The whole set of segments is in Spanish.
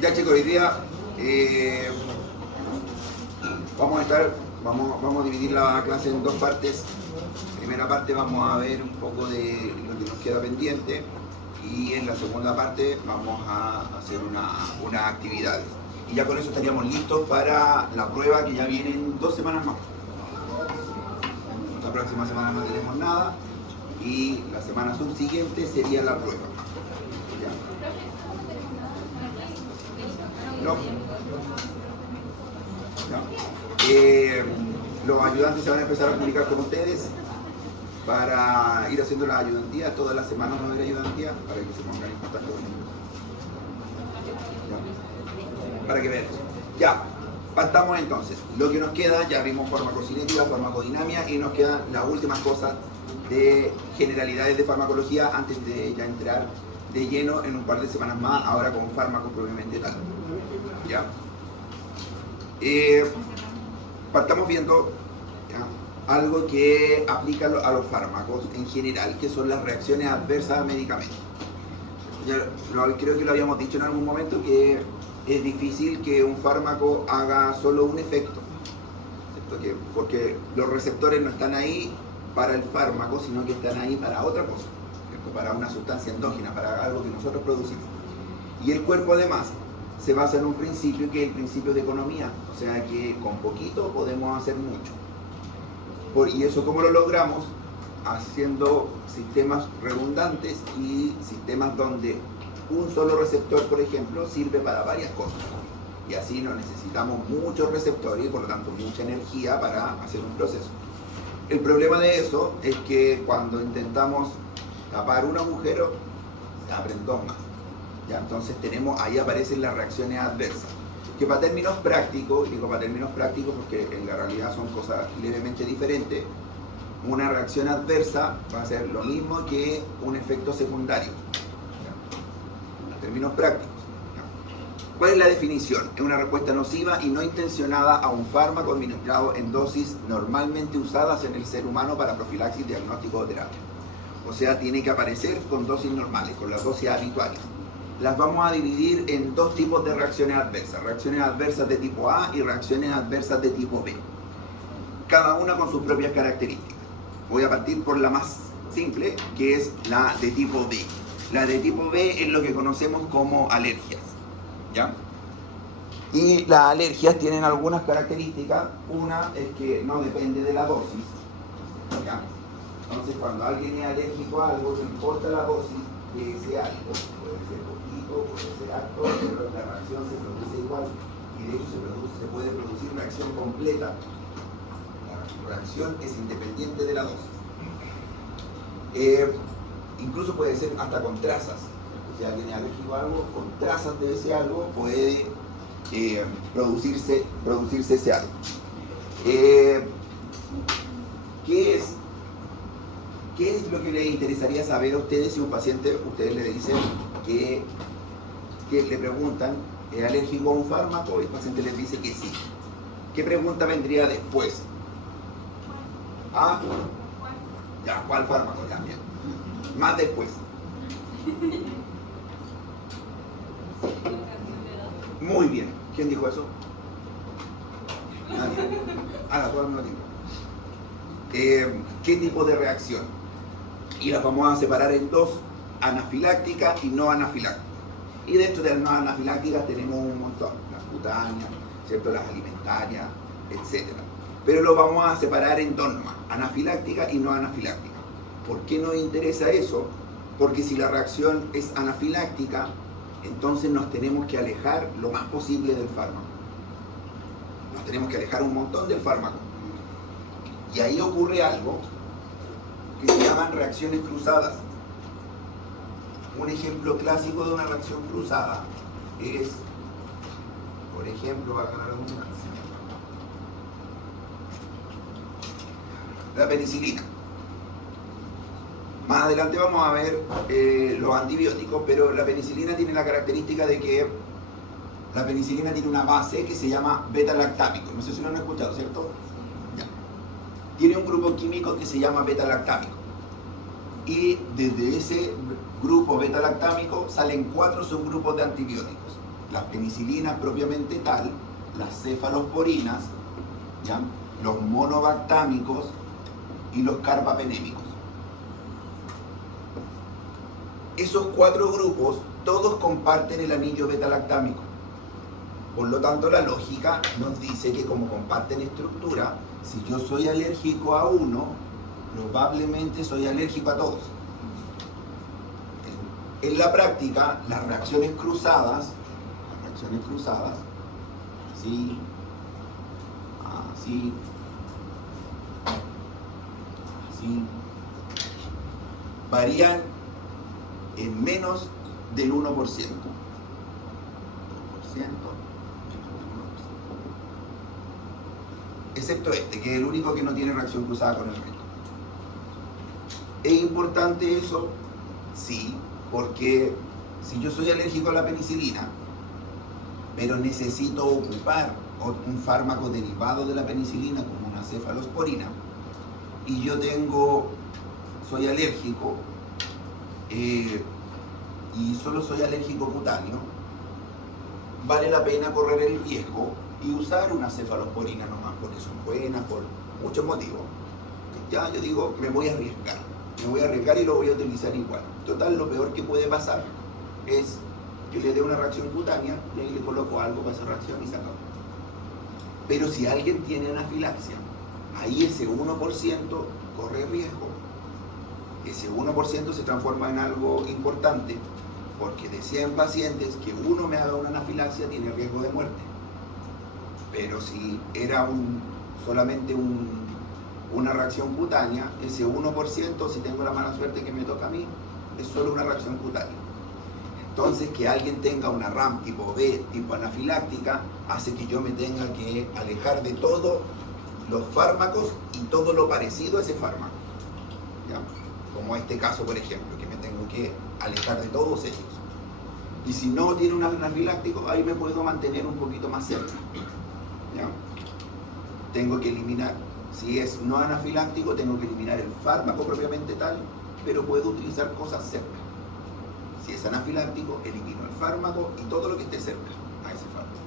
Ya chicos, hoy día vamos a dividir la clase en dos partes. Primera parte vamos a ver un poco de lo que nos queda pendiente y en la segunda parte vamos a hacer unas actividades. Y ya con eso estaríamos listos para la prueba que ya viene en 2 semanas más. La próxima semana no tenemos nada y la semana subsiguiente sería la prueba. ¿Ya? No. No. Los ayudantes se van a empezar a comunicar con ustedes para ir haciendo las ayudantías. Todas las semanas va a haber ayudantía para que se pongan en contacto con ellos. ¿Ya? Para que vean eso. Ya, partamos entonces. Lo que nos queda, ya vimos farmacocinética, farmacodinamia y nos quedan las últimas cosas de generalidades de farmacología antes de ya entrar de lleno en un par de semanas más, ahora con fármacos propiamente tal. ¿Ya? Partamos viendo algo que aplica a los fármacos en general, que son las reacciones adversas a medicamentos. Creo que lo habíamos dicho en algún momento que es difícil que un fármaco haga solo un efecto, ¿cierto? Porque los receptores no están ahí para el fármaco, sino que están ahí para otra cosa, ¿cierto? Para una sustancia endógena, para algo que nosotros producimos. Y el cuerpo además se basa en un principio que es el principio de economía, o sea que con poquito podemos hacer mucho. Y eso ¿cómo lo logramos? Haciendo sistemas redundantes y sistemas donde un solo receptor, por ejemplo, sirve para varias cosas. Y así no necesitamos muchos receptores y por lo tanto mucha energía para hacer un proceso. El problema de eso es que cuando intentamos tapar un agujero, se abren dos más. ¿Ya? Entonces ahí aparecen las reacciones adversas. Que para términos prácticos, digo para términos prácticos porque en la realidad son cosas levemente diferentes, una reacción adversa va a ser lo mismo que un efecto secundario. ¿Ya? En términos prácticos. ¿Ya? ¿Cuál es la definición? Es una respuesta nociva y no intencionada a un fármaco administrado en dosis normalmente usadas en el ser humano para profilaxis, diagnóstico o terapia. O sea, tiene que aparecer con dosis normales, con las dosis habituales. Las vamos a dividir en dos tipos de reacciones adversas. Reacciones adversas de tipo A y reacciones adversas de tipo B. Cada una con sus propias características. Voy a partir por la más simple, que es la de tipo B. La de tipo B es lo que conocemos como alergias. ¿Ya? Y las alergias tienen algunas características. Una es que no depende de la dosis. ¿Ya? Entonces, cuando alguien es alérgico a algo, no importa la dosis de ese algo. Puede ser poquito, puede ser alto, pero la reacción se produce igual. Y de hecho se puede producir reacción completa. La reacción es independiente de la dosis. Incluso puede ser hasta con trazas. Si alguien es alérgico a algo, con trazas de ese algo puede producirse ese algo. ¿Qué es lo que les interesaría saber a ustedes si un paciente, ustedes le dicen que le preguntan, ¿es alérgico a un fármaco? Y el paciente les dice que sí. ¿Qué pregunta vendría después? ¿Ah? Ya, ¿cuál fármaco? Ya, bien. Más después. Muy bien. ¿Quién dijo eso? Nadie. Todo el mismo tiempo. ¿Qué tipo de reacción? Y las vamos a separar en dos, anafiláctica y no anafiláctica. Y dentro de las no anafilácticas tenemos un montón, las cutáneas, ¿cierto? Las alimentarias, etc. Pero lo vamos a separar en dos nomás, anafiláctica y no anafiláctica. ¿Por qué nos interesa eso? Porque si la reacción es anafiláctica, entonces nos tenemos que alejar lo más posible del fármaco. Nos tenemos que alejar un montón del fármaco. Y ahí ocurre algo que se llaman reacciones cruzadas. Un ejemplo clásico de una reacción cruzada es, por ejemplo, la penicilina. Más adelante vamos a ver los antibióticos, pero la penicilina tiene la característica de que la penicilina tiene una base que se llama beta-lactámico. No sé si lo han escuchado, ¿cierto? Ya. Tiene un grupo químico que se llama beta-lactámico. Y desde ese grupo beta-lactámico salen 4 subgrupos de antibióticos. las penicilinas propiamente tal, las cefalosporinas, ¿ya? Los monobactámicos y los carbapenémicos. Esos 4 grupos todos comparten el anillo beta-lactámico. Por lo tanto, la lógica nos dice que como comparten estructura, si yo soy alérgico a uno, probablemente soy alérgico a todos. En la práctica, las reacciones cruzadas, así, así, así, varían en menos del 1%. 1%. Excepto este, que es el único que no tiene reacción cruzada con el resto. ¿Es importante eso? Sí, porque si yo soy alérgico a la penicilina, pero necesito ocupar un fármaco derivado de la penicilina como una cefalosporina, y yo soy alérgico, y solo soy alérgico cutáneo, vale la pena correr el riesgo y usar una cefalosporina nomás, porque son buenas por muchos motivos. Ya yo digo, me voy a arriesgar y lo voy a utilizar igual. Total, lo peor que puede pasar es que le dé una reacción cutánea y ahí le coloco algo para esa reacción y se acabó. Pero si alguien tiene anafilaxia, ahí ese 1% corre riesgo. Ese 1% se transforma en algo importante, porque de 100 pacientes que uno me haga una anafilaxia tiene riesgo de muerte. Pero si era solamente una reacción cutánea, ese 1%, si tengo la mala suerte que me toca a mí, es solo una reacción cutánea. Entonces, que alguien tenga una RAM tipo B, tipo anafiláctica, hace que yo me tenga que alejar de todos los fármacos y todo lo parecido a ese fármaco. ¿Ya? Como este caso, por ejemplo, que me tengo que alejar de todos ellos. Y si no tiene un anafiláctico, ahí me puedo mantener un poquito más cerca. ¿Ya? Tengo que eliminar, si es no anafiláctico, tengo que eliminar el fármaco propiamente tal, pero puedo utilizar cosas cerca. Si es anafiláctico, elimino el fármaco y todo lo que esté cerca a ese fármaco.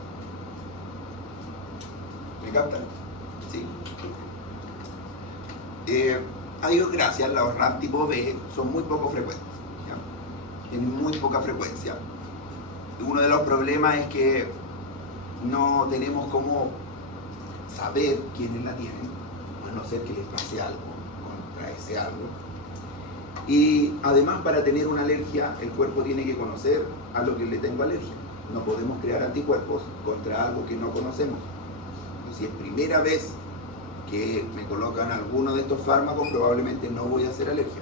¿Me captan? Sí. A Dios gracias, los RAM tipo B son muy poco frecuentes. ¿Ya? Tienen muy poca frecuencia. Uno de los problemas es que no tenemos cómo saber quiénes la tienen, a no ser que les pase algo, contra ese algo. Y además, para tener una alergia, el cuerpo tiene que conocer a lo que le tengo alergia. No podemos crear anticuerpos contra algo que no conocemos. Y si es primera vez que me colocan alguno de estos fármacos, probablemente no voy a hacer alergia.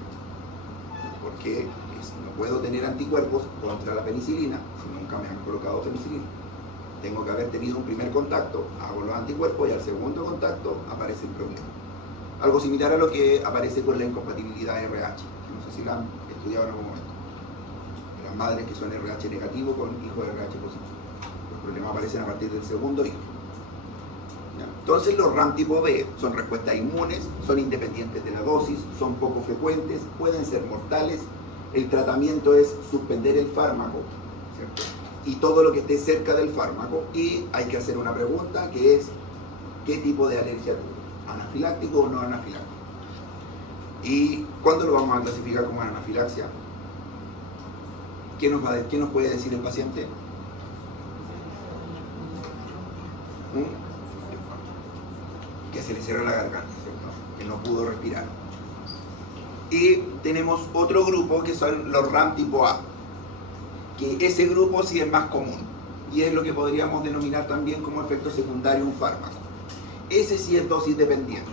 Porque no puedo tener anticuerpos contra la penicilina si nunca me han colocado penicilina. Tengo que haber tenido un primer contacto, hago los anticuerpos y al segundo contacto aparece el problema. Algo similar a lo que aparece con la incompatibilidad RH. No sé si la han estudiado en algún momento. Las madres que son RH negativo con hijos de RH positivo. Los problemas aparecen a partir del segundo hijo. ¿Ya? Entonces los RAM tipo B son respuestas inmunes, son independientes de la dosis, son poco frecuentes, pueden ser mortales. El tratamiento es suspender el fármaco, ¿cierto? Y todo lo que esté cerca del fármaco, y hay que hacer una pregunta que es ¿qué tipo de alergia tuvo? ¿Anafiláctico o no anafiláctico? ¿Y cuándo lo vamos a clasificar como anafilaxia? ¿Qué nos puede decir el paciente? Que se le cierra la garganta, ¿cierto? Que no pudo respirar. Y tenemos otro grupo que son los RAM tipo A, que ese grupo sí es más común y es lo que podríamos denominar también como efecto secundario un fármaco. Ese sí es dosis dependiente.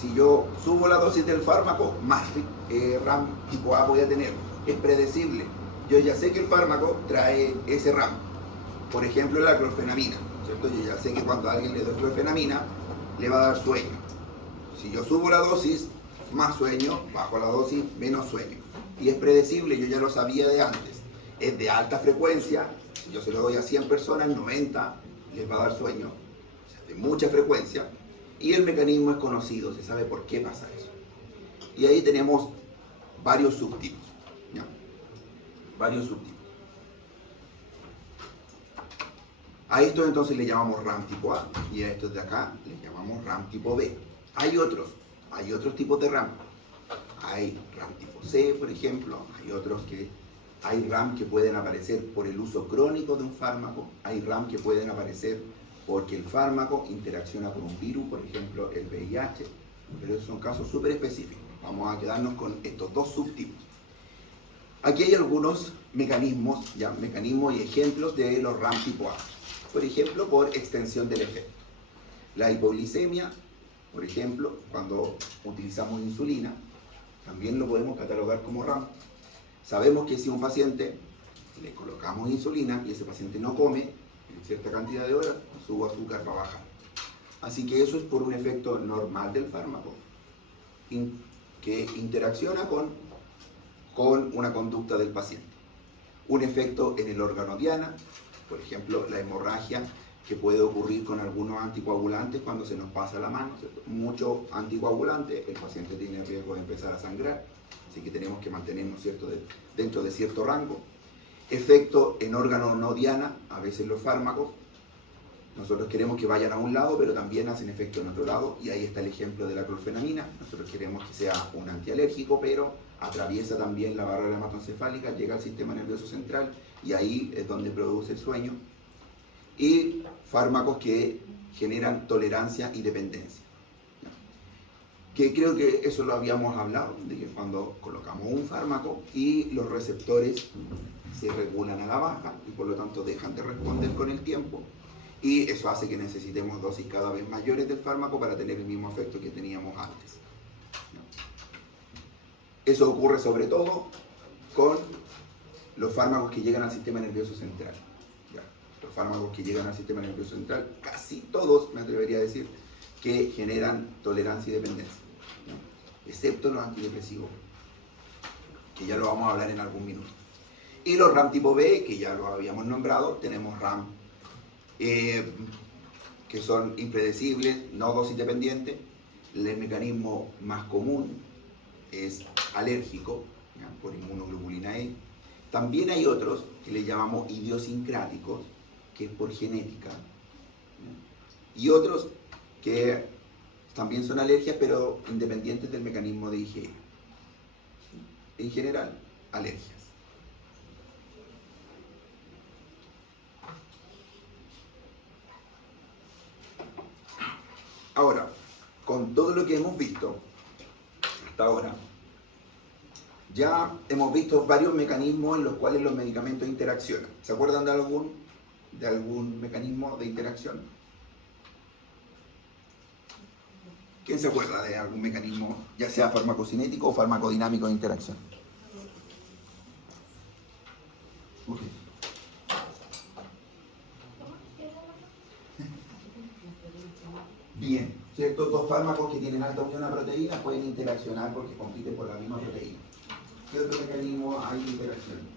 Si yo subo la dosis del fármaco, más RAM tipo A voy a tener. Es predecible. Yo ya sé que el fármaco trae ese RAM. Por ejemplo, la clorfenamina, ¿cierto? Yo ya sé que cuando a alguien le doy clorfenamina, le va a dar sueño. Si yo subo la dosis, más sueño, bajo la dosis, menos sueño. Y es predecible, yo ya lo sabía de antes. Es de alta frecuencia, yo se lo doy a 100 personas, 90 les va a dar sueño, o sea, de mucha frecuencia, y el mecanismo es conocido, se sabe por qué pasa eso. Y ahí tenemos varios subtipos, ¿ya? Varios subtipos. A estos entonces le llamamos RAM tipo A y a estos de acá les llamamos RAM tipo B. Hay otros tipos de RAM. Hay RAM tipo C, por ejemplo, hay RAM que pueden aparecer por el uso crónico de un fármaco, hay RAM que pueden aparecer porque el fármaco interacciona con un virus, por ejemplo el VIH, pero esos son casos súper específicos. Vamos a quedarnos con estos dos subtipos. Aquí hay algunos mecanismos y ejemplos de los RAM tipo A. Por ejemplo, por extensión del efecto. La hipoglicemia, por ejemplo, cuando utilizamos insulina, también lo podemos catalogar como RAM. Sabemos que si a un paciente le colocamos insulina y ese paciente no come en cierta cantidad de horas, su azúcar va a bajar. Así que eso es por un efecto normal del fármaco, que interacciona con una conducta del paciente. Un efecto en el órgano diana, por ejemplo, la hemorragia que puede ocurrir con algunos anticoagulantes cuando se nos pasa la mano, ¿cierto? Mucho anticoagulante, el paciente tiene riesgo de empezar a sangrar, así que tenemos que mantenernos, ¿cierto?, dentro de cierto rango. Efecto en órgano no diana, a veces los fármacos, nosotros queremos que vayan a un lado, pero también hacen efecto en otro lado, y ahí está el ejemplo de la clorfenamina. Nosotros queremos que sea un antialérgico, pero atraviesa también la barrera hematoencefálica, llega al sistema nervioso central, y ahí es donde produce el sueño. Y fármacos que generan tolerancia y dependencia. Que creo que eso lo habíamos hablado, de que cuando colocamos un fármaco y los receptores se regulan a la baja y por lo tanto dejan de responder con el tiempo, y eso hace que necesitemos dosis cada vez mayores del fármaco para tener el mismo efecto que teníamos antes. Eso ocurre sobre todo con los fármacos que llegan al sistema nervioso central. Los fármacos que llegan al sistema nervioso central, casi todos, me atrevería a decir, que generan tolerancia y dependencia, ¿no? Excepto los antidepresivos, que ya lo vamos a hablar en algún minuto. Y los RAM tipo B, que ya lo habíamos nombrado, tenemos RAM que son impredecibles, no dosis dependientes. El mecanismo más común es alérgico, ¿ya?, por inmunoglobulina E. También hay otros que le llamamos idiosincráticos, que es por genética, ¿ya?, y otros que también son alergias, pero independientes del mecanismo de IgE. En general, alergias. Ahora, con todo lo que hemos visto hasta ahora, ya hemos visto varios mecanismos en los cuales los medicamentos interaccionan. ¿Se acuerdan de algún mecanismo de interacción? ¿Quién se acuerda de algún mecanismo, ya sea farmacocinético o farmacodinámico de interacción? Okay. Bien, ¿cierto? Dos fármacos que tienen alta unión a proteínas pueden interaccionar porque compiten por la misma proteína. ¿Qué otro mecanismo hay de interacción?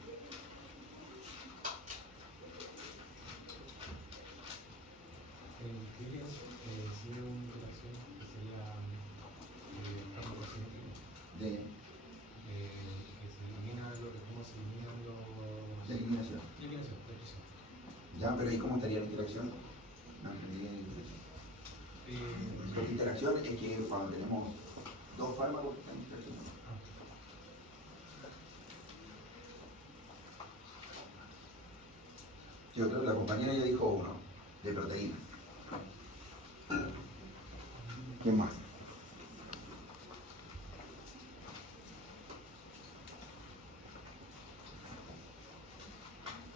De eliminación. Ya, pero ¿y cómo estaría la interacción? No entendería la interacción. La interacción es que cuando tenemos dos fármacos que están interaccionando. Y otro, la compañera ya dijo uno, de proteínas. ¿Quién más?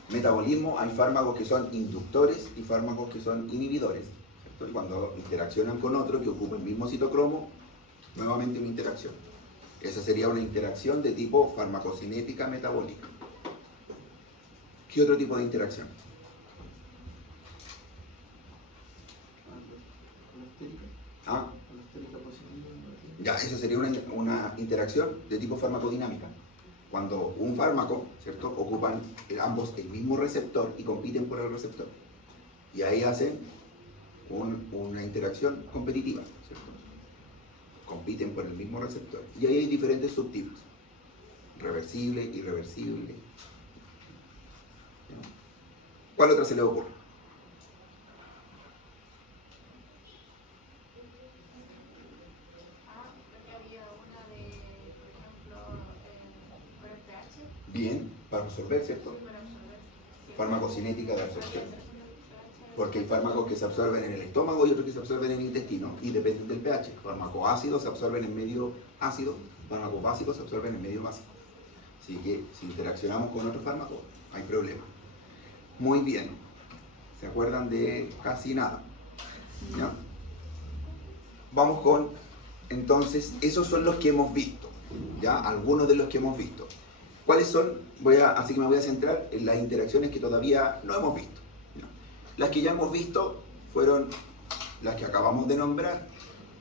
Metabolismo, hay fármacos que son inductores y fármacos que son inhibidores, ¿cierto? Y cuando interaccionan con otro que ocupa el mismo citocromo, nuevamente una interacción. Esa sería una interacción de tipo farmacocinética metabólica. ¿Qué otro tipo de interacción? ¿Ah? Ya, esa sería una interacción de tipo farmacodinámica. Cuando un fármaco, ¿cierto?, ocupan ambos el mismo receptor y compiten por el receptor. Y ahí hacen una interacción competitiva, ¿cierto? Compiten por el mismo receptor. Y ahí hay diferentes subtipos. Reversible, irreversible. ¿Cuál otra se le ocurre? absorber, ¿cierto? Farmacocinética de absorción. Porque hay fármacos que se absorben en el estómago y otros que se absorben en el intestino y dependen del pH. Fármacos ácidos se absorben en medio ácido, fármacos básicos se absorben en medio básico. Así que si interaccionamos con otro fármaco, hay problema. Muy bien. ¿Se acuerdan de casi nada? ¿Ya? Vamos con, entonces, esos son los que hemos visto. ¿Ya? Algunos de los que hemos visto. ¿Cuáles son? Así que me voy a centrar en las interacciones que todavía no hemos visto. ¿Ya? Las que ya hemos visto fueron las que acabamos de nombrar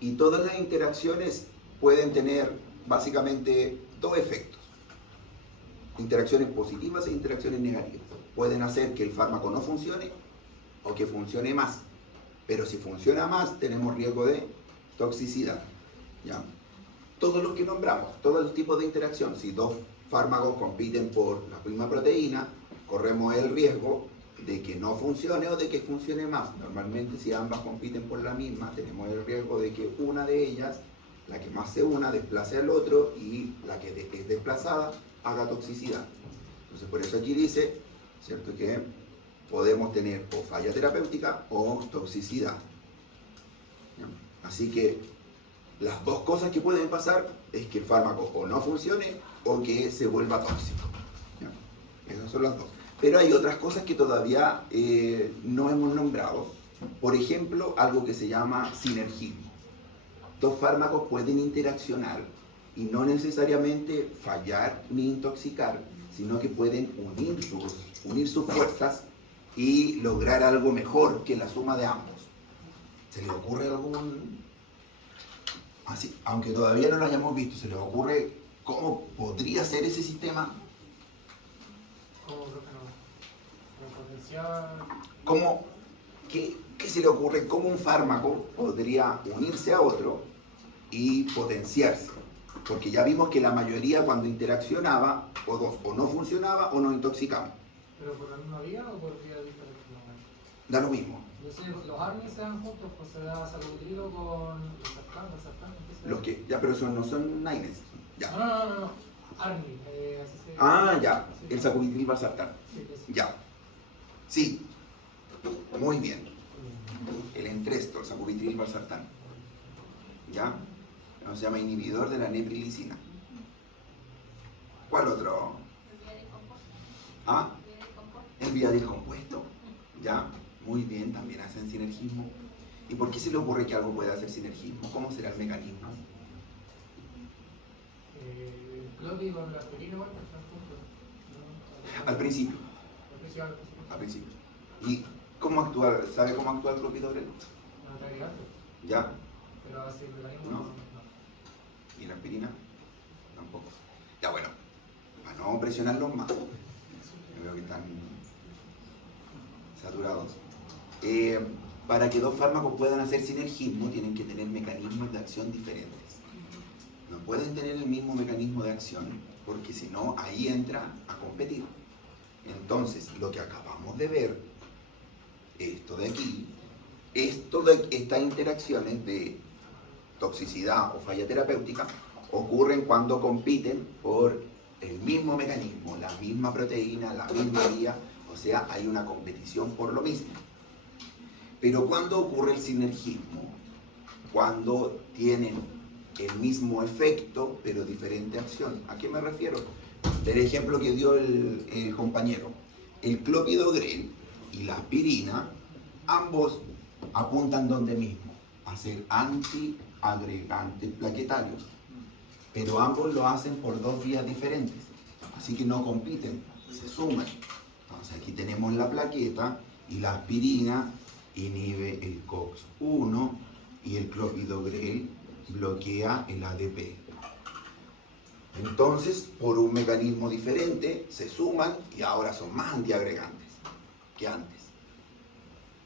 y todas las interacciones pueden tener básicamente dos efectos. Interacciones positivas e interacciones negativas. Pueden hacer que el fármaco no funcione o que funcione más. Pero si funciona más, tenemos riesgo de toxicidad. ¿Ya? Todos los que nombramos, todos los tipos de interacción, si dos fármacos compiten por la misma proteína, corremos el riesgo de que no funcione o de que funcione más. Normalmente si ambas compiten por la misma, tenemos el riesgo de que una de ellas, la que más se una, desplace al otro y la que es desplazada haga toxicidad. Entonces por eso aquí dice, ¿cierto?, que podemos tener o falla terapéutica o toxicidad. ¿Ya? Así que las dos cosas que pueden pasar es que el fármaco o no funcione o que se vuelva tóxico. ¿Ya? Esas son las dos. Pero hay otras cosas que todavía no hemos nombrado. Por ejemplo, algo que se llama sinergismo. Dos fármacos pueden interaccionar y no necesariamente fallar ni intoxicar, sino que pueden unir sus fuerzas y lograr algo mejor que la suma de ambos. ¿Se les ocurre algún...? Así, aunque todavía no lo hayamos visto, ¿se les ocurre cómo podría ser ese sistema? ¿Cómo, qué se le ocurre? ¿Cómo un fármaco podría unirse a otro y potenciarse? Porque ya vimos que la mayoría cuando interaccionaba, o no funcionaba o nos intoxicamos. ¿Pero por la misma vía o por vías diferentes? No. Da lo mismo. Yo sé, los ARNI se dan juntos, pues se da sacubitrilo con los sartán. Los que, ya, pero esos no son naines. Ya. No. ARNI, así se... Ah, ya. Sí. El sacubitril valsartán. Sí. Ya. Sí. Muy bien. El entresto, el sacubitril valsartán. ¿Ya? Se llama inhibidor de la neprilicina. ¿Cuál otro? ¿Ah? El viadil compuesto. ¿Ya? Muy bien, también hacen sinergismo. ¿Y por qué se le ocurre que algo pueda hacer sinergismo? ¿Cómo será el mecanismo? El clopid con la aspirina igual están juntos. Al principio. Al principio. ¿Y cómo actúa? ¿Sabe cómo actúa el clopidogrel? ¿Ya? Pero así el mecanismo No. ¿Y la aspirina? Tampoco. Ya, bueno, para no presionarlos más. Yo veo que están saturados. Para que dos fármacos puedan hacer sinergismo, tienen que tener mecanismos de acción diferentes. No pueden tener el mismo mecanismo de acción, porque si no, ahí entra a competir. Entonces, lo que acabamos de ver, esto de aquí, estas interacciones de toxicidad o falla terapéutica ocurren cuando compiten por el mismo mecanismo, la misma proteína, la misma vía, o sea, hay una competición por lo mismo. Pero ¿cuándo ocurre el sinergismo? Cuando tienen el mismo efecto, pero diferente acción. ¿A qué me refiero? El ejemplo que dio el compañero. El clopidogrel y la aspirina, ambos apuntan donde mismo, a ser antiagregantes plaquetarios. Pero ambos lo hacen por dos vías diferentes. Así que no compiten, se suman. Entonces aquí tenemos la plaqueta y la aspirina inhibe el COX-1 y el clopidogrel bloquea el ADP. Entonces, por un mecanismo diferente, se suman y ahora son más antiagregantes que antes.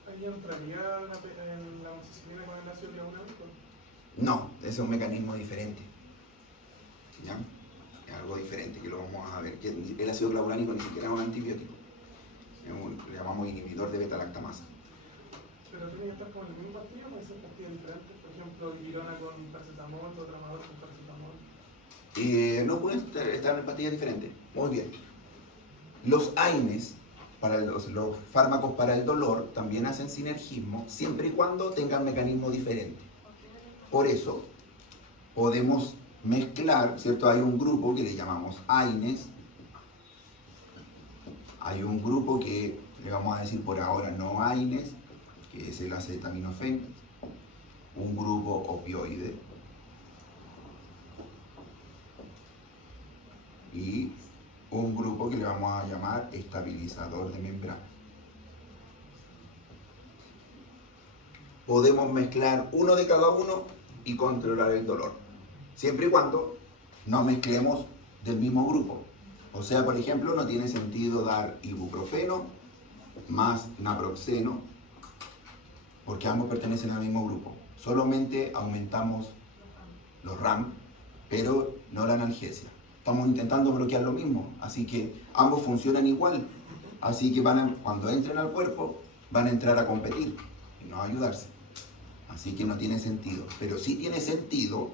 ¿Ahí entraría en la amoxicilina con el ácido hialurónico? No, ese es un mecanismo diferente. ¿Ya? Es algo diferente que lo vamos a ver. El ácido clavulánico ni siquiera es un antibiótico. Le llamamos inhibidor de beta-lactamasa. Pero tiene que estar con el mismo partido o puede ser partidos diferentes. Por ejemplo, girona con paracetamol o tramador con paracetamol. No pueden estar en pastillas diferentes. Muy bien. Los AINES, para los fármacos para el dolor, también hacen sinergismo, siempre y cuando tengan mecanismo diferente. Por eso, podemos mezclar, ¿cierto? Hay un grupo que le llamamos AINES, hay un grupo que le vamos a decir por ahora no AINES, que es el acetaminofén, un grupo opioide y un grupo que le vamos a llamar estabilizador de membrana. Podemos mezclar uno de cada uno y controlar el dolor, siempre y cuando no mezclemos del mismo grupo. O sea, por ejemplo, no tiene sentido dar ibuprofeno más naproxeno, porque ambos pertenecen al mismo grupo. Solamente aumentamos los RAM, pero no la analgesia. Estamos intentando bloquear lo mismo, así que ambos funcionan igual. Así que cuando entren al cuerpo, van a entrar a competir y no a ayudarse. Así que no tiene sentido. Pero sí tiene sentido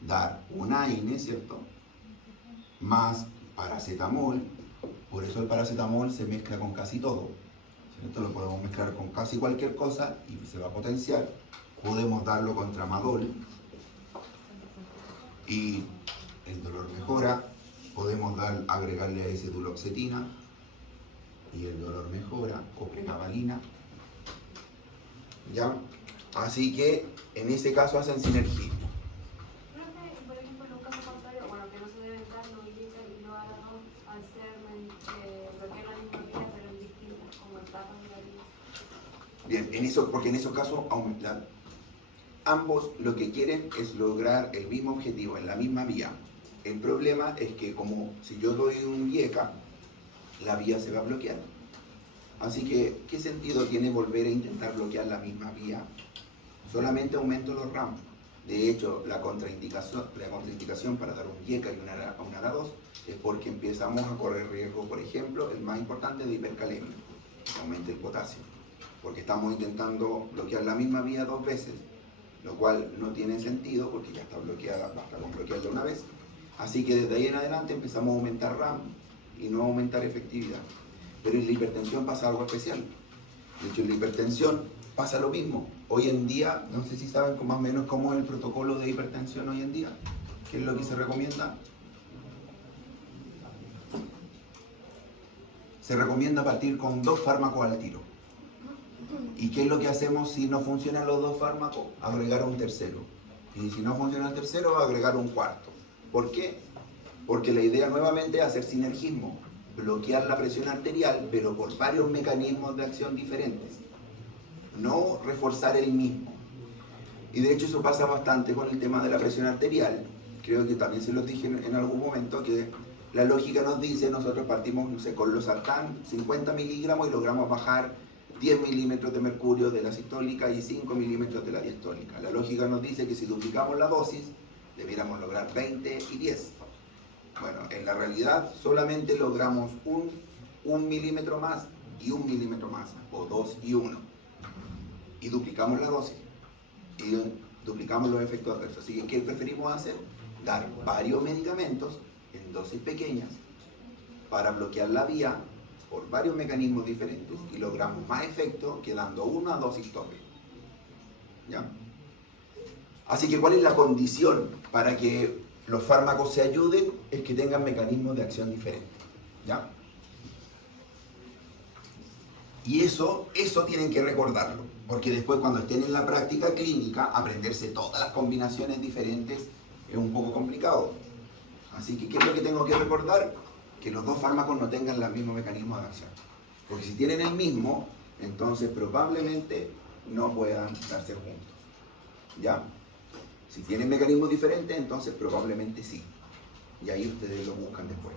dar un AINE, ¿cierto? Más paracetamol. Por eso el paracetamol se mezcla con casi todo, ¿cierto? Lo podemos mezclar con casi cualquier cosa y se va a potenciar. Podemos darlo con tramadol y el dolor mejora. Podemos agregarle a ese duloxetina y el dolor mejora, o pregabalina. ¿Ya? Así que en ese caso hacen sinergia. Por ejemplo, en un caso contrario, bueno, que no se deben dar no indica y no a las dos al ser bloquear la misma vía, pero en distintas como etapas de la vida. Bien, porque en esos casos ambos lo que quieren es lograr el mismo objetivo en la misma vía. El problema es que como si yo doy un IECA, la vía se va a bloquear. Así que, ¿qué sentido tiene volver a intentar bloquear la misma vía? Solamente aumento los RAM. De hecho, la contraindicación para dar un IECA y una ARA2 es porque empezamos a correr riesgo, por ejemplo, el más importante de hipercalemia, que aumente el potasio. Porque estamos intentando bloquear la misma vía 2 veces, lo cual no tiene sentido porque ya está bloqueada, basta con bloquearla una vez. Así que desde ahí en adelante empezamos a aumentar RAM y no aumentar efectividad. Pero en la hipertensión pasa algo especial. De hecho, en la hipertensión pasa lo mismo. Hoy en día, no sé si saben más o menos cómo es el protocolo de hipertensión hoy en día. ¿Qué es lo que se recomienda? Se recomienda partir con 2 fármacos al tiro. ¿Y qué es lo que hacemos si no funcionan los 2 fármacos? Agregar un tercero. Y si no funciona el tercero, agregar un cuarto. ¿Por qué? Porque la idea nuevamente es hacer sinergismo. Bloquear la presión arterial, pero por varios mecanismos de acción diferentes. No reforzar el mismo. Y de hecho eso pasa bastante con el tema de la presión arterial. Creo que también se los dije en algún momento, que la lógica nos dice, nosotros partimos, no sé, con losartán, 50 miligramos y logramos bajar 10 milímetros de mercurio de la sistólica y 5 milímetros de la diastólica. La lógica nos dice que si duplicamos la dosis, debiéramos lograr 20 y 10. Bueno, en la realidad solamente logramos un milímetro más y 1 milímetro más, o 2 y 1. Y duplicamos la dosis, y duplicamos los efectos adversos. Así que, ¿qué preferimos hacer? Dar varios medicamentos en dosis pequeñas para bloquear la vía por varios mecanismos diferentes y logramos más efecto que dando una dosis tope. ¿Ya? Así que, ¿cuál es la condición para que los fármacos se ayuden? Es que tengan mecanismos de acción diferentes. ¿Ya? Y eso tienen que recordarlo, porque después cuando estén en la práctica clínica, aprenderse todas las combinaciones diferentes es un poco complicado. Así que, ¿qué es lo que tengo que recordar? Que los 2 fármacos no tengan el mismo mecanismo de acción. Porque si tienen el mismo, entonces probablemente no puedan darse juntos. ¿Ya? Si tienen mecanismos diferentes, entonces probablemente sí. Y ahí ustedes lo buscan después.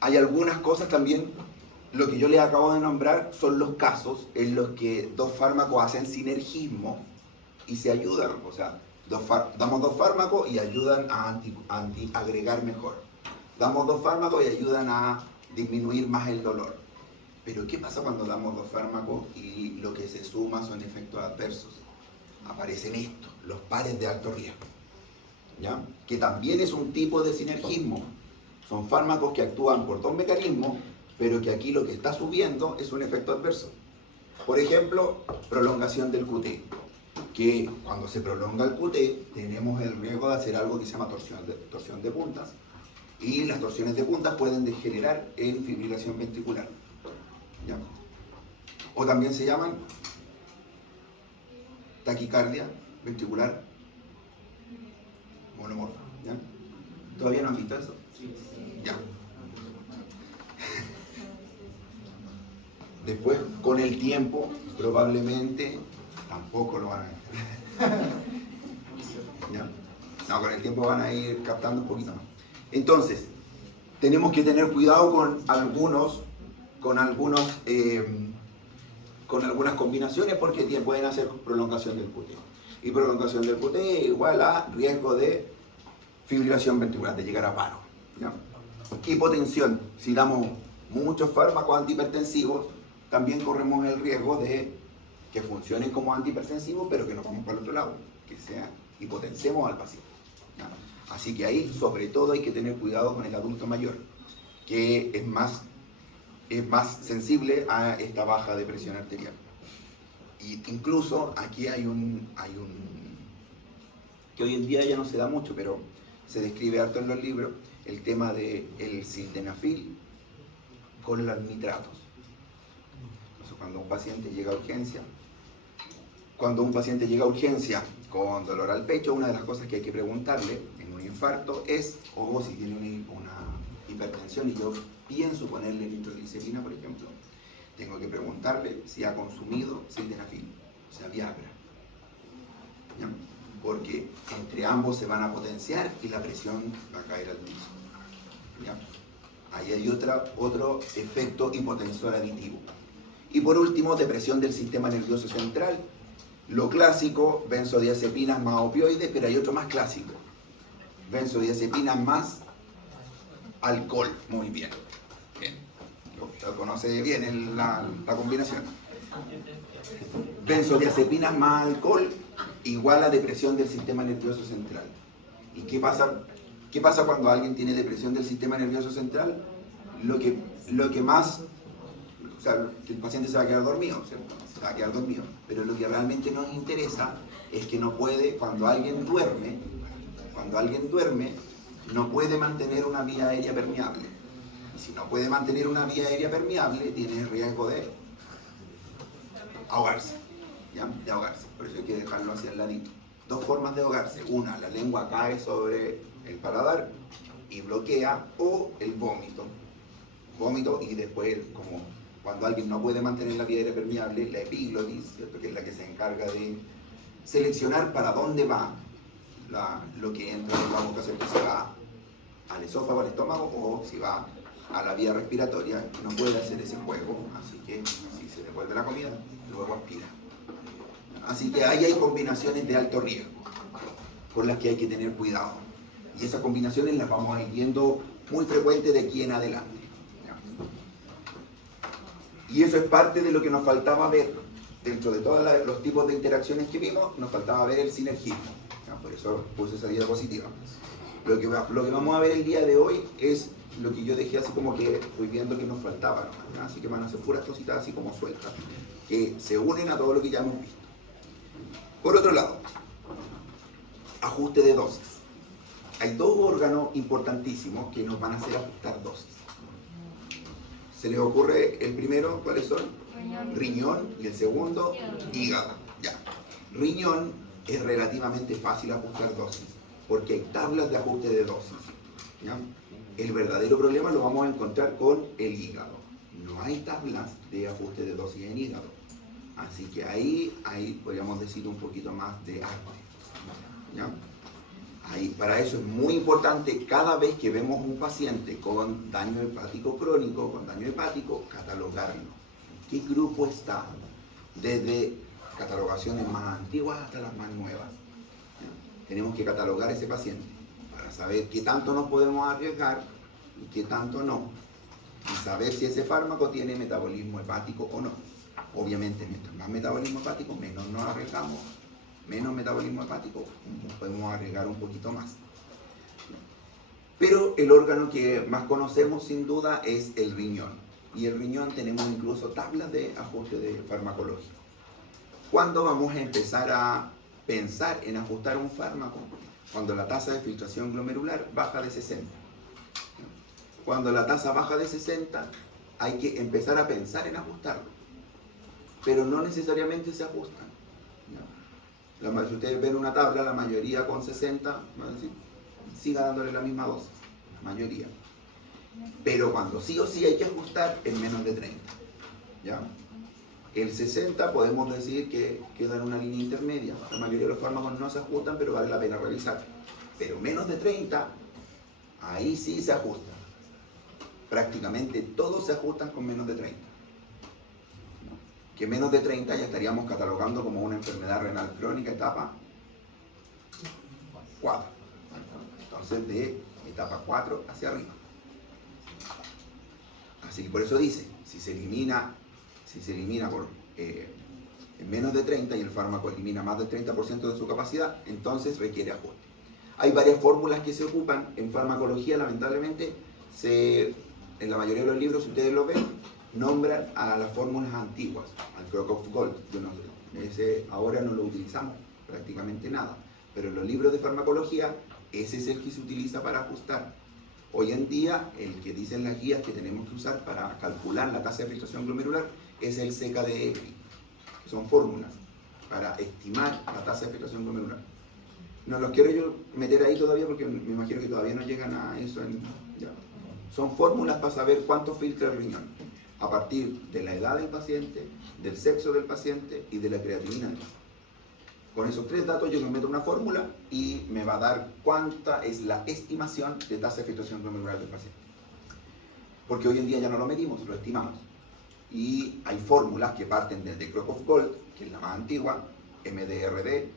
Hay algunas cosas también, lo que yo les acabo de nombrar son los casos en los que 2 fármacos hacen sinergismo y se ayudan. O sea, damos 2 fármacos y ayudan a agregar mejor. Damos 2 fármacos y ayudan a disminuir más el dolor. Pero ¿qué pasa cuando damos 2 fármacos y lo que se suma son efectos adversos? Aparecen estos, los pares de alto riesgo, ¿ya? Que también es un tipo de sinergismo, Son fármacos que actúan por dos mecanismos, pero que aquí lo que está subiendo es un efecto adverso. Por ejemplo, prolongación del QT, que cuando se prolonga el QT tenemos el riesgo de hacer algo que se llama torsión de puntas, y las torsiones de puntas pueden degenerar en fibrilación ventricular, ¿ya? O también se llaman taquicardia ventricular monomorfa, ¿ya? ¿Todavía no han visto eso? Ya. Después, con el tiempo, probablemente tampoco lo van a ver. ¿Ya? No, con el tiempo van a ir captando un poquito más. Entonces, tenemos que tener cuidado con algunas combinaciones porque pueden hacer prolongación del QT. Y prolongación del QT es igual a riesgo de fibrilación ventricular, de llegar a paro, ¿ya? Hipotensión, si damos muchos fármacos antihipertensivos, también corremos el riesgo de que funcionen como antihipertensivos, pero que nos vamos para el otro lado, que hipotensemos al paciente, ¿ya? Así que ahí, sobre todo, hay que tener cuidado con el adulto mayor, que es más sensible a esta baja de presión arterial. Y incluso aquí hay un que hoy en día ya no se da mucho, pero se describe harto en los libros, el tema del sildenafil con los nitratos. Entonces, cuando un paciente llega a urgencia con dolor al pecho, una de las cosas que hay que preguntarle en un infarto es, o si tiene una hipertensión y yo pienso ponerle nitroglicerina, por ejemplo, tengo que preguntarle si ha consumido sildenafil, o sea, Viagra, ¿ya? Porque entre ambos se van a potenciar y la presión va a caer al piso, ¿ya? Ahí hay otro efecto hipotensor aditivo. Y por último, depresión del sistema nervioso central. Lo clásico, benzodiazepinas más opioides, pero hay otro más clásico. Benzodiazepinas más alcohol. Muy bien. Bien. Lo conoce bien la combinación. Benzodiazepinas más alcohol igual a depresión del sistema nervioso central. ¿Y qué pasa cuando alguien tiene depresión del sistema nervioso central? Lo que más, o sea, que el paciente se va a quedar dormido, ¿cierto? Se va a quedar dormido. Pero lo que realmente nos interesa es que no puede, cuando alguien duerme, no puede mantener una vía aérea permeable. Y si no puede mantener una vía aérea permeable, tiene riesgo de ahogarse, ¿ya? De ahogarse. Por eso hay que dejarlo hacia el ladito. Dos formas de ahogarse. Una, la lengua cae sobre el paladar y bloquea, o el vómito. Vómito y después, como cuando alguien no puede mantener la vía aérea permeable, la epiglotis, ¿cierto? Que es la que se encarga de seleccionar para dónde va lo que entra en la boca, ¿cierto? Si va al esófago, al estómago, o si va a la vía respiratoria. No puede hacer ese juego, así que si se devuelve la comida, luego aspira. Así que ahí hay combinaciones de alto riesgo con las que hay que tener cuidado, y esas combinaciones las vamos a ir viendo muy frecuente de aquí en adelante, ¿ya? Y eso es parte de lo que nos faltaba ver dentro de todos los tipos de interacciones que vimos. Nos faltaba ver el sinergismo, ¿ya? Por eso puse esa diapositiva. Lo que vamos a ver el día de hoy es lo que yo dejé así como que fui viendo que nos faltaba, ¿no? Así que van a ser puras cositas así como sueltas, que se unen a todo lo que ya hemos visto. Por otro lado, ajuste de dosis. Hay dos órganos importantísimos que nos van a hacer ajustar dosis. ¿Se les ocurre el primero? ¿Cuáles son? Riñón. Y el segundo, hígado. Ya. Riñón es relativamente fácil ajustar dosis, porque hay tablas de ajuste de dosis, ¿ya? El verdadero problema lo vamos a encontrar con el hígado. No hay tablas de ajuste de dosis en hígado. Así que ahí podríamos decir un poquito más de arte, ¿ya? Ahí, para eso es muy importante, cada vez que vemos un paciente con daño hepático crónico, con daño hepático, catalogarlo. ¿En qué grupo está? Desde catalogaciones más antiguas hasta las más nuevas, ¿ya? Tenemos que catalogar a ese paciente para saber qué tanto nos podemos arriesgar y qué tanto no. Y saber si ese fármaco tiene metabolismo hepático o no. Obviamente, mientras más metabolismo hepático, menos nos arriesgamos. Menos metabolismo hepático, podemos arriesgar un poquito más. Pero el órgano que más conocemos sin duda es el riñón. Y el riñón tenemos incluso tablas de ajuste de farmacológico. ¿Cuándo vamos a empezar a pensar en ajustar un fármaco? Cuando la tasa de filtración glomerular baja de 60. Cuando la tasa baja de 60, hay que empezar a pensar en ajustarlo. Pero no necesariamente se ajustan. Si ustedes ven una tabla, la mayoría con 60, van a decir, siga dándole la misma dosis, la mayoría. Pero cuando sí o sí hay que ajustar, es menos de 30. ¿Ya? El 60 podemos decir que queda en una línea intermedia. La mayoría de los fármacos no se ajustan, pero vale la pena revisar. Pero menos de 30, ahí sí se ajusta. Prácticamente todos se ajustan con menos de 30. Que menos de 30 ya estaríamos catalogando como una enfermedad renal crónica etapa 4. Entonces de etapa 4 hacia arriba. Así que por eso dice, si se elimina por en menos de 30 y el fármaco elimina más del 30% de su capacidad, entonces requiere ajuste. Hay varias fórmulas que se ocupan en farmacología, lamentablemente, en la mayoría de los libros, si ustedes lo ven, nombran a las fórmulas antiguas, al Crocroft-Gold. Ese ahora no lo utilizamos prácticamente nada, pero en los libros de farmacología, ese es el que se utiliza para ajustar. Hoy en día, el que dicen las guías que tenemos que usar para calcular la tasa de filtración glomerular es el CKD-EPI, que son fórmulas para estimar la tasa de filtración glomerular. No los quiero yo meter ahí todavía porque me imagino que todavía no llegan a eso. Ya. Son fórmulas para saber cuánto filtra el riñón, a partir de la edad del paciente, del sexo del paciente y de la creatinina. Con esos 3 datos yo me meto una fórmula y me va a dar cuánta es la estimación de tasa de filtración glomerular del paciente. Porque hoy en día ya no lo medimos, lo estimamos. Y hay fórmulas que parten desde Crocroft-Gold, que es la más antigua, MDRD,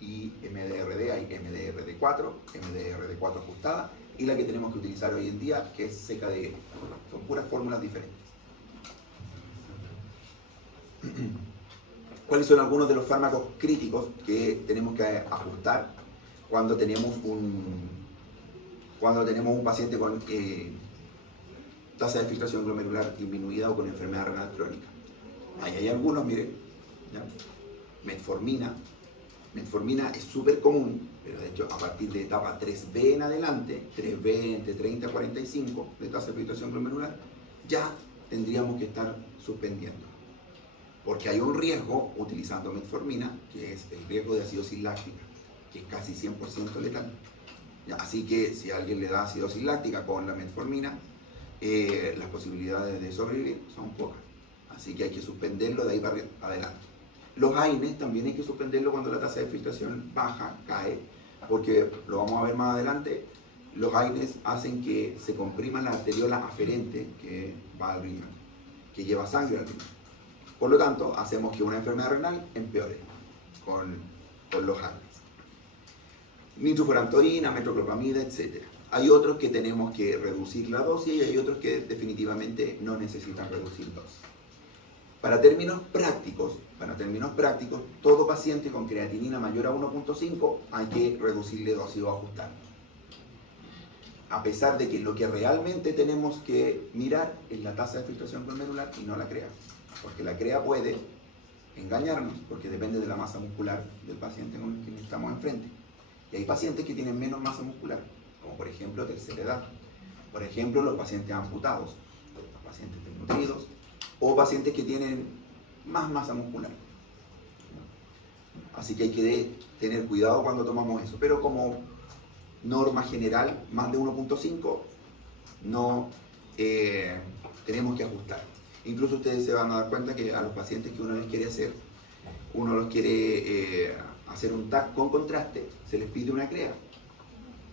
y MDRD hay MDRD4, MDRD4 ajustada, y la que tenemos que utilizar hoy en día, que es CKD. Son puras fórmulas diferentes. ¿Cuáles son algunos de los fármacos críticos que tenemos que ajustar cuando tenemos un paciente con tasa de filtración glomerular disminuida o con enfermedad renal crónica? Ahí hay algunos, miren, ¿ya? Metformina. Metformina es súper común, pero de hecho a partir de etapa 3B en adelante, 3B entre 30 y 45 de tasa de filtración glomerular, ya tendríamos que estar suspendiendo. Porque hay un riesgo utilizando metformina, que es el riesgo de acidosis láctica, que es casi 100% letal. Así que si a alguien le da acidosis láctica con la metformina, las posibilidades de sobrevivir son pocas. Así que hay que suspenderlo de ahí para adelante. Los AINES también hay que suspenderlo cuando la tasa de filtración baja, cae, porque lo vamos a ver más adelante. Los AINES hacen que se comprima la arteriola aferente que va al riñón, que lleva sangre al riñón. Por lo tanto, hacemos que una enfermedad renal empeore con los AINES. Nitrofurantoína, metoclopramida, etc. Hay otros que tenemos que reducir la dosis y hay otros que definitivamente no necesitan reducir dosis. Para términos prácticos, todo paciente con creatinina mayor a 1.5 hay que reducirle dosis o ajustar. A pesar de que lo que realmente tenemos que mirar es la tasa de filtración glomerular y no la CREA. Porque la CREA puede engañarnos, porque depende de la masa muscular del paciente con quien estamos enfrente. Y hay pacientes que tienen menos masa muscular, como por ejemplo tercera edad. Por ejemplo, los pacientes amputados, los pacientes desnutridos, o pacientes que tienen más masa muscular. Así que hay que tener cuidado cuando tomamos eso. Pero como norma general, más de 1.5 no tenemos que ajustar. Incluso ustedes se van a dar cuenta que a los pacientes que uno les quiere hacer, uno los quiere hacer un TAC con contraste, se les pide una CREA.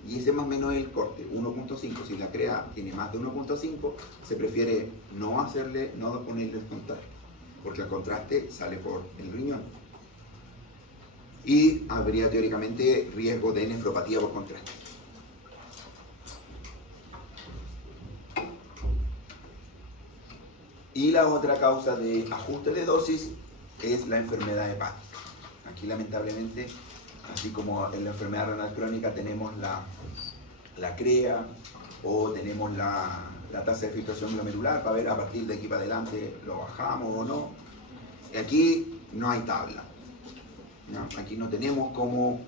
Y ese más o menos es el corte, 1.5. Si la CREA tiene más de 1.5, se prefiere no ponerle el contraste, porque el contraste sale por el riñón. Y habría teóricamente riesgo de nefropatía por contraste. Y la otra causa de ajuste de dosis es la enfermedad hepática. Aquí lamentablemente, así como en la enfermedad renal crónica tenemos la CREA, o tenemos la tasa de filtración glomerular para ver a partir de aquí para adelante lo bajamos o no. Aquí no hay tabla, ¿no? Aquí no tenemos como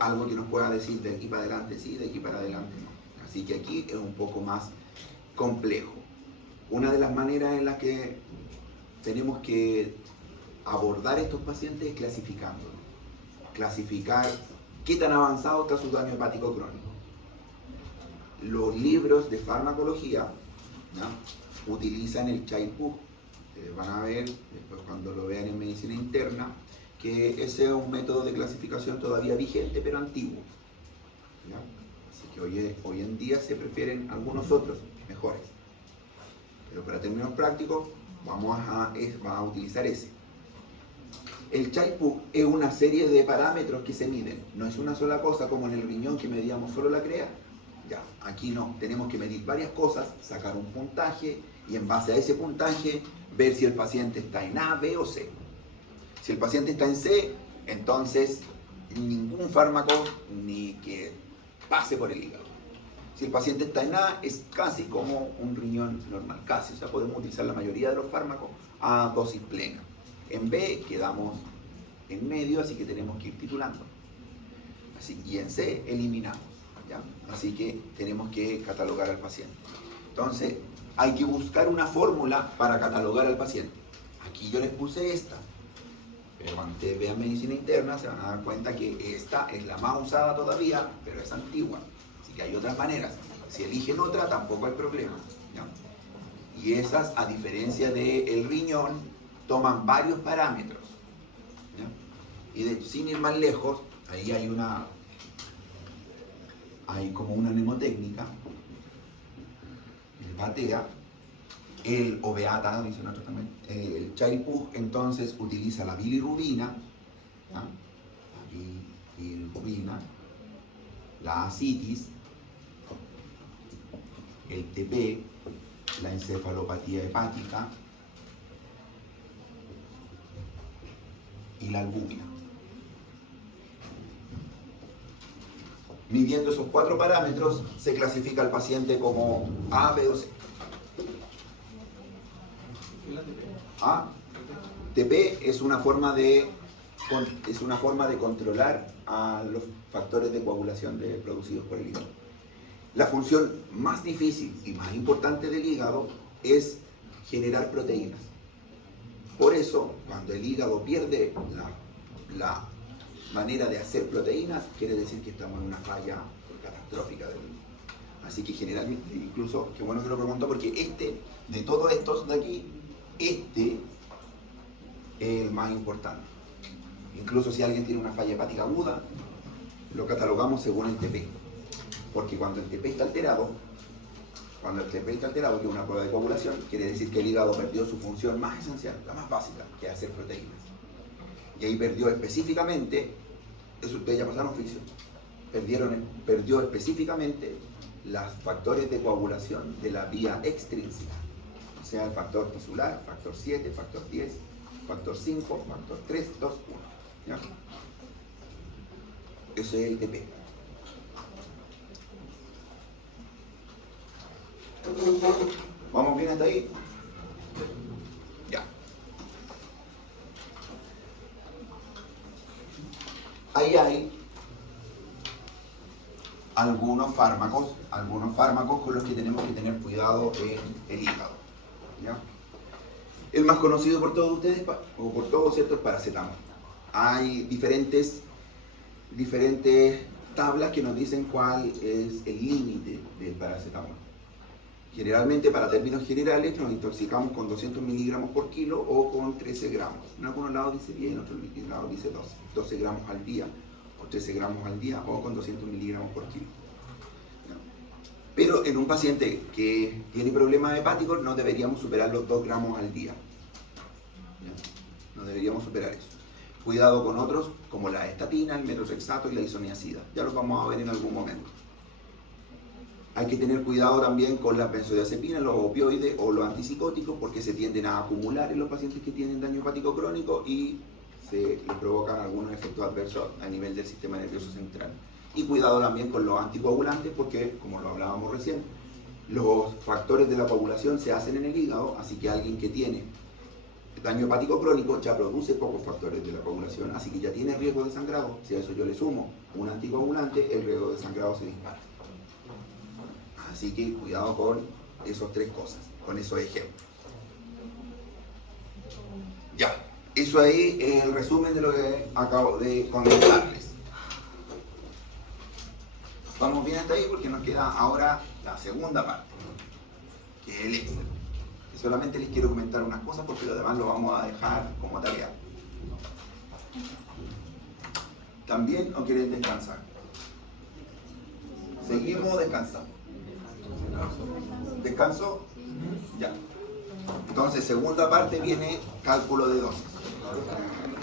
algo que nos pueda decir de aquí para adelante sí, de aquí para adelante no. Así que aquí es un poco más complejo. Una de las maneras en las que tenemos que abordar estos pacientes es clasificándolos. Clasificar qué tan avanzado está su daño hepático crónico. Los libros de farmacología, ¿no?, utilizan el Child-Pugh. Van a ver, después cuando lo vean en medicina interna, que ese es un método de clasificación todavía vigente, pero antiguo, ¿ya? Así que hoy en día se prefieren algunos otros mejores. Pero para términos prácticos, vamos a utilizar ese. El Child-Pugh es una serie de parámetros que se miden. No es una sola cosa como en el riñón que medíamos solo la CREA. Ya, aquí no. Tenemos que medir varias cosas, sacar un puntaje y en base a ese puntaje ver si el paciente está en A, B o C. Si el paciente está en C, entonces ningún fármaco ni que pase por el hígado. Si el paciente está en A, es casi como un riñón normal, casi. O sea, podemos utilizar la mayoría de los fármacos a dosis plena. En B quedamos en medio, así que tenemos que ir titulando. Y en C eliminamos, ¿ya? Así que tenemos que catalogar al paciente. Entonces, hay que buscar una fórmula para catalogar al paciente. Aquí yo les puse esta. Pero cuando ustedes vean medicina interna se van a dar cuenta que esta es la más usada todavía, pero es antigua. Así que hay otras maneras. Si eligen otra tampoco hay problema, ¿ya? Y esas, a diferencia del riñón, toman varios parámetros, ¿ya? Y sin ir más lejos, ahí hay como una mnemotécnica, el BATEA, el OBEATA, dicen otros también, el Child-Pugh entonces utiliza la bilirrubina, ¿ya?, la bilirrubina, la ascitis, el TP, la encefalopatía hepática y la albúmina. Midiendo esos 4 parámetros, se clasifica al paciente como A, B o C. TP es una forma de controlar a los factores de coagulación producidos por el hígado. La función más difícil y más importante del hígado es generar proteínas. Por eso, cuando el hígado pierde la manera de hacer proteínas, quiere decir que estamos en una falla catastrófica del hígado. Así que generalmente, incluso, qué bueno que lo preguntó, porque de todos estos de aquí, este es el más importante. Incluso si alguien tiene una falla hepática aguda, lo catalogamos según el TP. Porque cuando el TP está alterado, que es una prueba de coagulación, quiere decir que el hígado perdió su función más esencial, la más básica, que es hacer proteínas. Y ahí perdió específicamente, eso ustedes ya pasaron oficio, perdió específicamente los factores de coagulación de la vía extrínseca. O sea, el factor tisular, factor 7, factor 10, factor 5, factor 3, 2, 1. ¿Ya? Ese es el TP. ¿Vamos bien hasta ahí? Ya. Ahí hay algunos fármacos con los que tenemos que tener cuidado en el hígado, ¿ya? El más conocido por todos ustedes, o por todos, ¿cierto?, es paracetamol. Hay diferentes tablas que nos dicen cuál es el límite del paracetamol. Generalmente, para términos generales, nos intoxicamos con 200 miligramos por kilo o con 13 gramos. En algunos lados dice 10, en otros lados dice 12 gramos al día, o 13 gramos al día, o con 200 miligramos por kilo. Pero en un paciente que tiene problemas hepáticos no deberíamos superar los 2 gramos al día. No deberíamos superar eso. Cuidado con otros como la estatina, el metotrexato y la isoniazida. Ya los vamos a ver en algún momento. Hay que tener cuidado también con las benzodiazepinas, los opioides o los antipsicóticos, porque se tienden a acumular en los pacientes que tienen daño hepático crónico y se les provocan algunos efectos adversos a nivel del sistema nervioso central. Y cuidado también con los anticoagulantes porque, como lo hablábamos recién, los factores de la coagulación se hacen en el hígado, así que alguien que tiene daño hepático crónico ya produce pocos factores de la coagulación, así que ya tiene riesgo de sangrado. Si a eso yo le sumo un anticoagulante, el riesgo de sangrado se dispara. Así que cuidado con esas tres cosas, con esos ejemplos. Ya, eso ahí es el resumen de lo que acabo de comentarles. Vamos bien hasta ahí porque nos queda ahora la segunda parte, que es el extra. Que solamente les quiero comentar unas cosas porque lo demás lo vamos a dejar como tarea. ¿También o quieren descansar? ¿Seguimos o descansamos? ¿Descanso? Ya. Entonces, segunda parte viene cálculo de dosis.